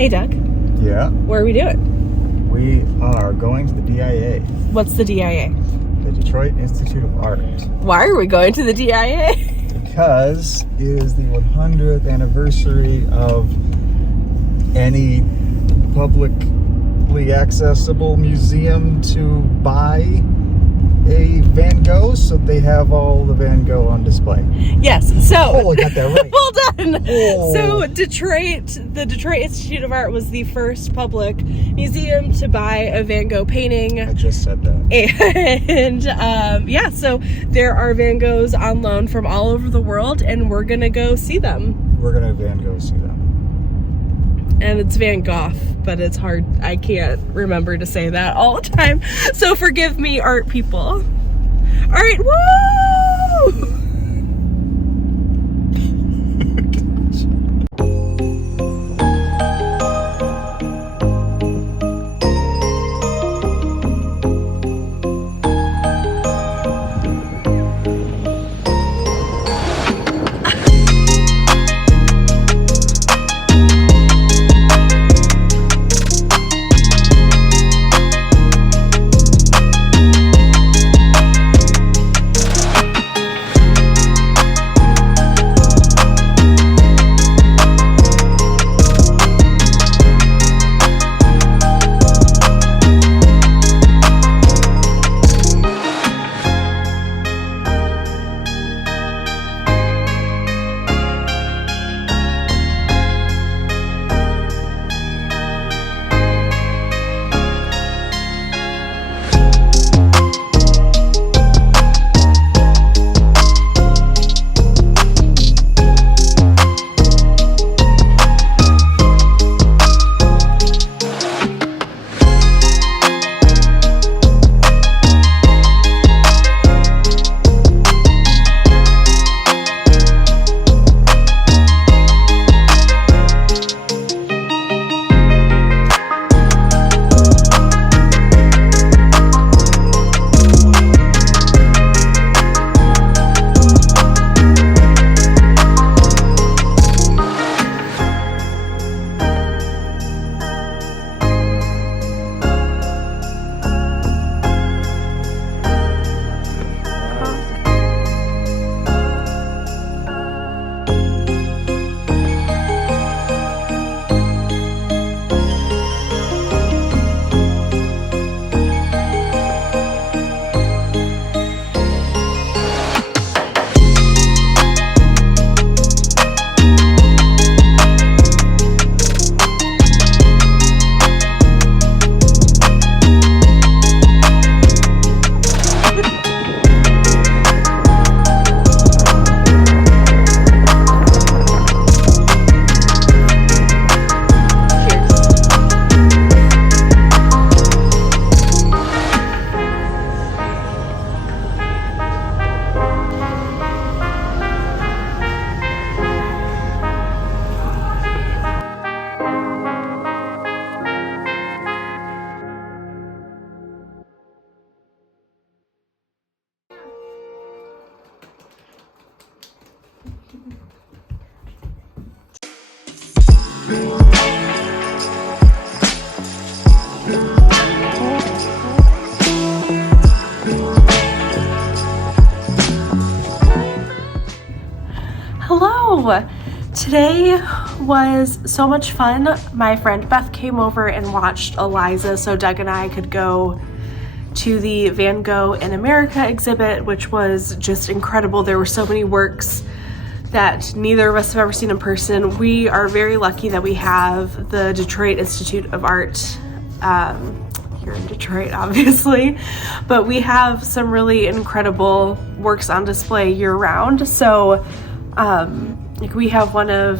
Hey, Doug. Yeah. Where are we doing? We are going to the DIA. What's the DIA? The Detroit Institute of Art. Why are we going to the DIA? Because it is the 100th anniversary of any publicly accessible museum to buy a Van Gogh, so they have all the Van Gogh on display. Yes, so... Oh, I got that right. Well done! Oh. So the Detroit Institute of Art was the first public museum to buy a Van Gogh painting. I just said that. And yeah, so there are Van Goghs on loan from all over the world, and we're gonna go see them. We're gonna Van Gogh see them. And it's Van Gogh, but it's hard. I can't remember to say that all the time. So forgive me, art people. All right, woo! Hello! Today was so much fun. My friend Beth came over and watched Eliza so Doug and I could go to the Van Gogh in America exhibit, which was just incredible. There were so many works that neither of us have ever seen in person. We are very lucky that we have the Detroit Institute of Art here in Detroit, obviously, but we have some really incredible works on display year-round. So like we have one of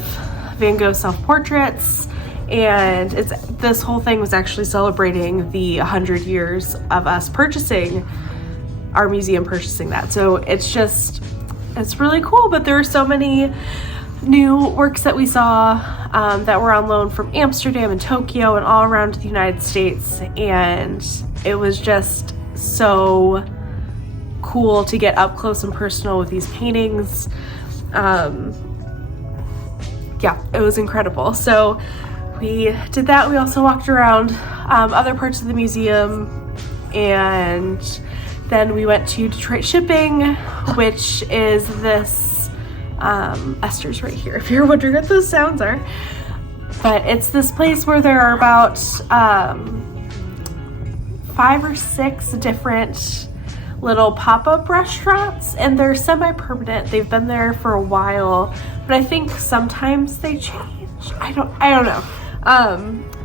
Van Gogh's self-portraits, and this whole thing was actually celebrating the 100 years of us purchasing our museum, purchasing that. So it's really cool. But there are so many new works that we saw that were on loan from Amsterdam and Tokyo and all around the United States, and it was just so cool to get up close and personal with these paintings. Yeah, it was incredible. So we did that. We also walked around other parts of the museum, and then we went to Detroit Shipping, which is this, Esther's right here if you're wondering what those sounds are. But it's this place where there are about 5 or 6 different little pop-up restaurants, and they're semi-permanent. They've been there for a while, but I think sometimes they change. I don't know.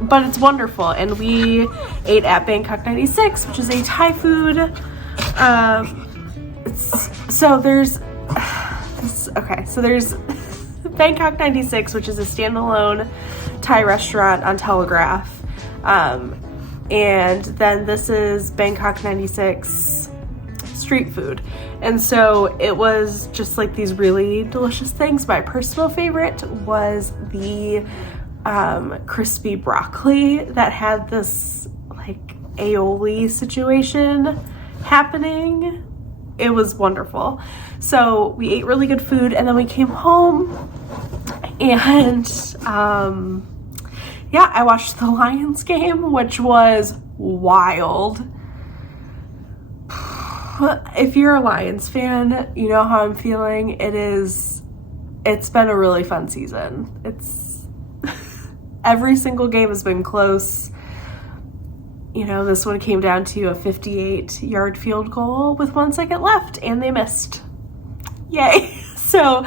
But it's wonderful, and we ate at Bangkok 96, which is a Thai food. So there's Bangkok 96, which is a standalone Thai restaurant on Telegraph, and then this is Bangkok 96 street food. And so it was just like these really delicious things. My personal favorite was the crispy broccoli that had this like aioli situation happening. It was wonderful. So we ate really good food, and then we came home, and yeah, I watched the Lions game, which was wild. If you're a Lions fan, you know how I'm feeling. It's been a really fun season. Every single game has been close. You know, this one came down to a 58-yard field goal with 1 second left, and they missed. Yay. So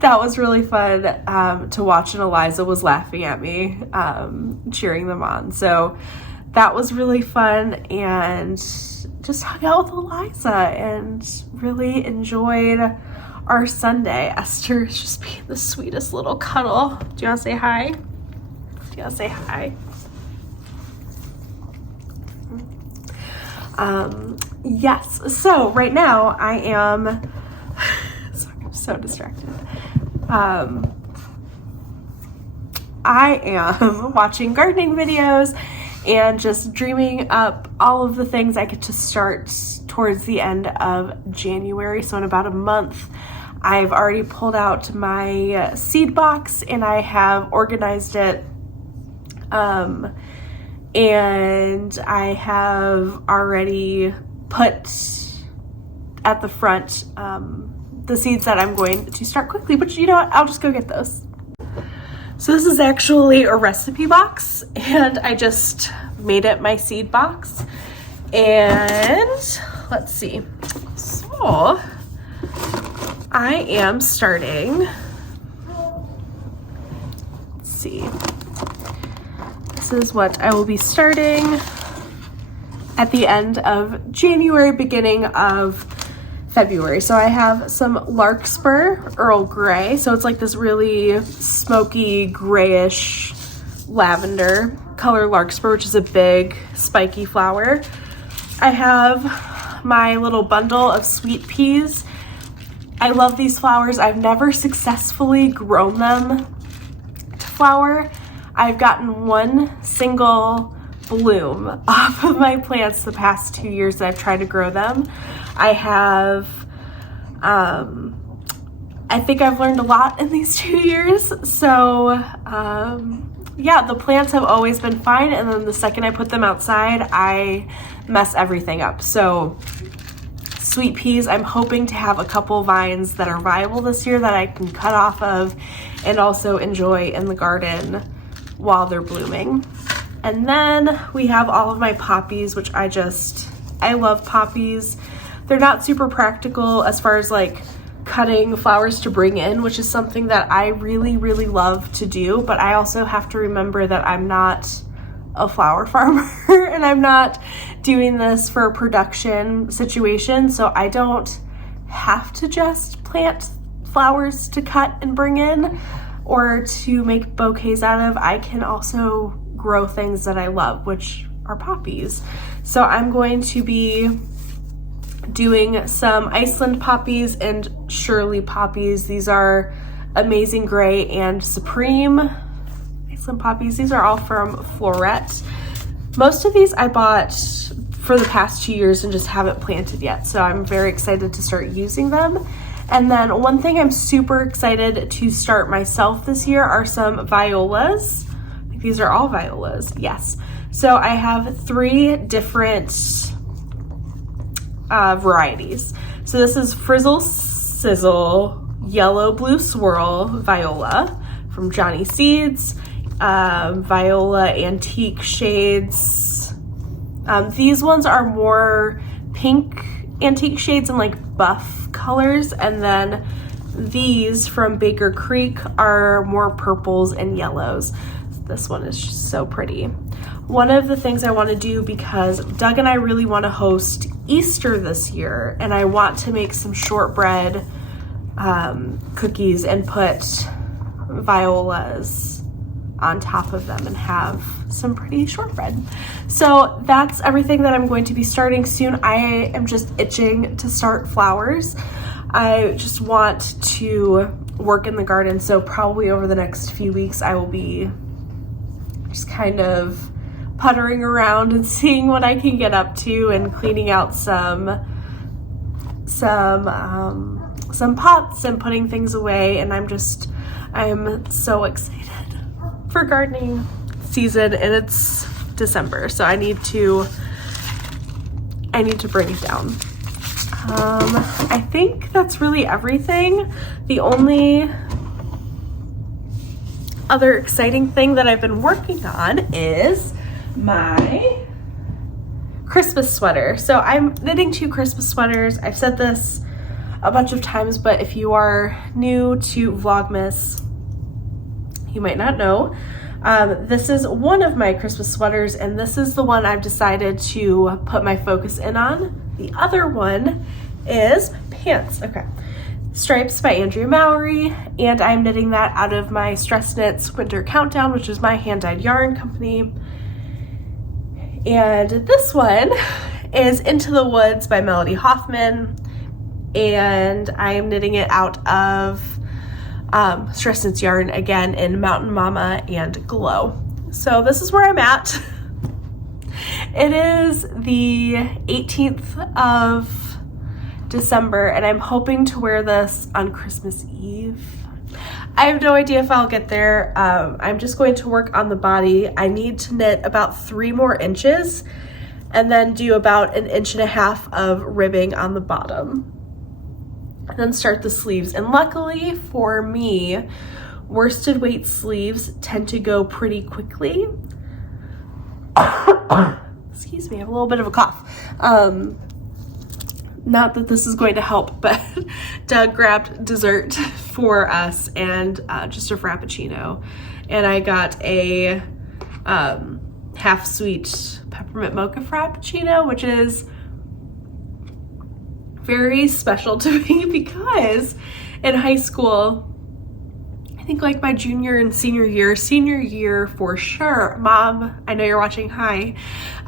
that was really fun to watch, and Eliza was laughing at me, cheering them on. So that was really fun, and just hung out with Eliza and really enjoyed our Sunday. Esther's just being the sweetest little cuddle. Do you want to say hi? Yes, so right now I am so distracted. I am watching gardening videos and just dreaming up all of the things I get to start towards the end of January. So in about a month, I've already pulled out my seed box, and I have organized it. And I have already put at the front the seeds that I'm going to start quickly, but you know what? I'll just go get those. So this is actually a recipe box, and I just made it my seed box. And let's see. So I am starting, let's see. This is what I will be starting at the end of January, beginning of February. So I have some Larkspur Earl Grey. So it's like this really smoky, grayish lavender color Larkspur, which is a big spiky flower. I have my little bundle of sweet peas. I love these flowers. I've never successfully grown them to flower. I've gotten one single bloom off of my plants the past 2 years that I've tried to grow them. I have, I think I've learned a lot in these 2 years. So, yeah, the plants have always been fine. And then the second I put them outside, I mess everything up. So sweet peas, I'm hoping to have a couple vines that are viable this year that I can cut off of and also enjoy in the garden while they're blooming. And then we have all of my poppies, which I love poppies. They're not super practical as far as like cutting flowers to bring in, which is something that I really, really love to do. But I also have to remember that I'm not a flower farmer and I'm not doing this for a production situation. So I don't have to just plant flowers to cut and bring in or to make bouquets out of. I can also grow things that I love, which are poppies. So I'm going to be doing some Iceland poppies and Shirley poppies. These are Amazing Gray and Supreme Iceland poppies. These are all from Floret. Most of these I bought for the past 2 years and just haven't planted yet. So I'm very excited to start using them. And then one thing I'm super excited to start myself this year are some violas. I think These are all violas, yes. So I have 3 different varieties. So this is Frizzle Sizzle Yellow Blue Swirl Viola from Johnny Seeds, Viola Antique Shades. These ones are more pink antique shades and like buff colors, and then these from Baker Creek are more purples and yellows. This one is just so pretty. One of the things I want to do, because Doug and I really want to host Easter this year, and I want to make some shortbread cookies and put violas on top of them and have some pretty shortbread. So that's everything that I'm going to be starting soon. I am just itching to start flowers. I just want to work in the garden, so probably over the next few weeks I will be just kind of puttering around and seeing what I can get up to and cleaning out some pots and putting things away. And I'm so excited for gardening season, and it's December, so I need to bring it down. I think that's really everything. The only other exciting thing that I've been working on is my Christmas sweater. So I'm knitting 2 Christmas sweaters. I've said this a bunch of times, but if you are new to Vlogmas, you might not know. This is one of my Christmas sweaters, and this is the one I've decided to put my focus in on. The other one is pants. Okay. Stripes by Andrea Mowry, and I'm knitting that out of my Stress Knits Winter Countdown, which is my hand-dyed yarn company. And this one is Into the Woods by Melody Hoffman, and I am knitting it out of Stress Knits yarn again in Mountain Mama and Glow. So this is where I'm at. It is the 18th of December, and I'm hoping to wear this on Christmas Eve. I have no idea if I'll get there. I'm just going to work on the body. I need to knit about 3 more inches and then do about 1.5 inches of ribbing on the bottom. And then start the sleeves. And luckily for me, worsted weight sleeves tend to go pretty quickly. Excuse me, I have a little bit of a cough. Not that this is going to help, but Doug grabbed dessert for us and just a Frappuccino. And I got a half sweet peppermint mocha Frappuccino, which is very special to me because in high school, I think like my junior and senior year for sure. Mom, I know you're watching, hi.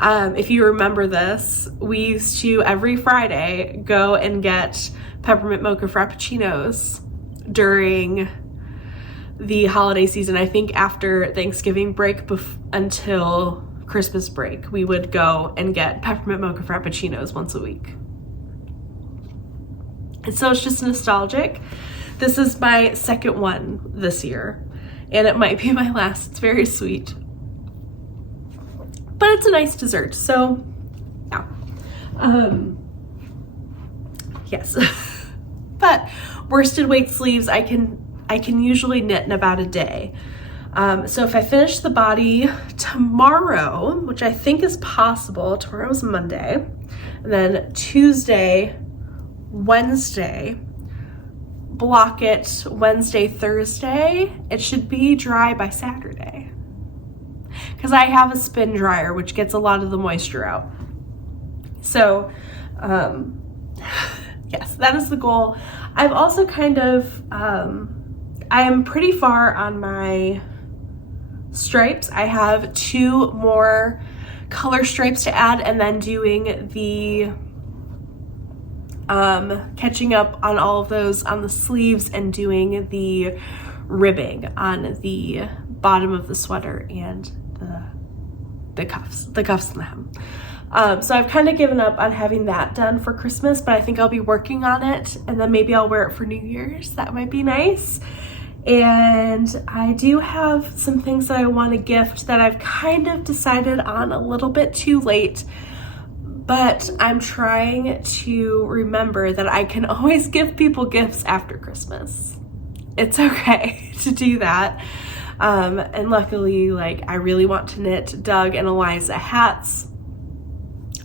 If you remember this, we used to every Friday go and get peppermint mocha Frappuccinos during the holiday season. I think after Thanksgiving break until Christmas break, we would go and get peppermint mocha Frappuccinos once a week. And so it's just nostalgic. This is my 2nd one this year, and it might be my last. It's very sweet, but it's a nice dessert, so yeah. Yes. But worsted weight sleeves, I can usually knit in about a day. So if I finish the body tomorrow, which I think is possible, tomorrow's Monday, and then Tuesday, Wednesday, block it Wednesday, Thursday, it should be dry by Saturday. Because I have a spin dryer, which gets a lot of the moisture out. So, yes, that is the goal. I've also kind of, I am pretty far on my stripes. I have 2 more color stripes to add, and then doing the catching up on all of those on the sleeves and doing the ribbing on the bottom of the sweater and the cuffs and the hem. So I've kind of given up on having that done for Christmas, but I think I'll be working on it, and then maybe I'll wear it for New Year's. That might be nice. And I do have some things that I want to gift that I've kind of decided on a little bit too late, but I'm trying to remember that I can always give people gifts after Christmas. It's okay to do that. And luckily, like, I really want to knit Doug and Eliza hats.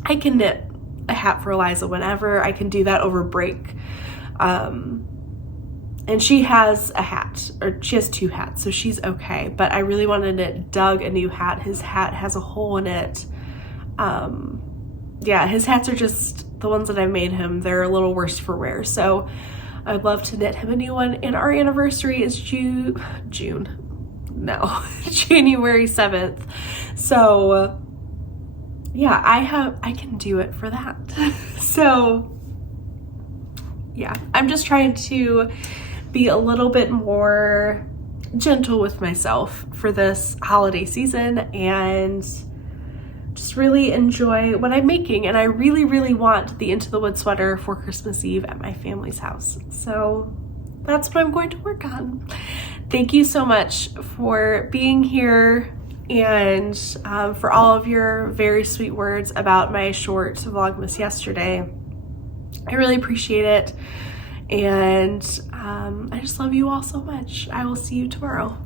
I can knit a hat for Eliza whenever. I can do that over break. And she has a hat, or she has 2 hats, so she's okay. But I really want to knit Doug a new hat. His hat has a hole in it. Yeah, his hats are just the ones that I made him. They're a little worse for wear. So I'd love to knit him a new one. And our anniversary is January 7th. So yeah, I can do it for that. So yeah, I'm just trying to be a little bit more gentle with myself for this holiday season and just really enjoy what I'm making. And I really, really want the Into the Woods sweater for Christmas Eve at my family's house. So that's what I'm going to work on. Thank you so much for being here and for all of your very sweet words about my short Vlogmas yesterday. I really appreciate it. And I just love you all so much. I will see you tomorrow.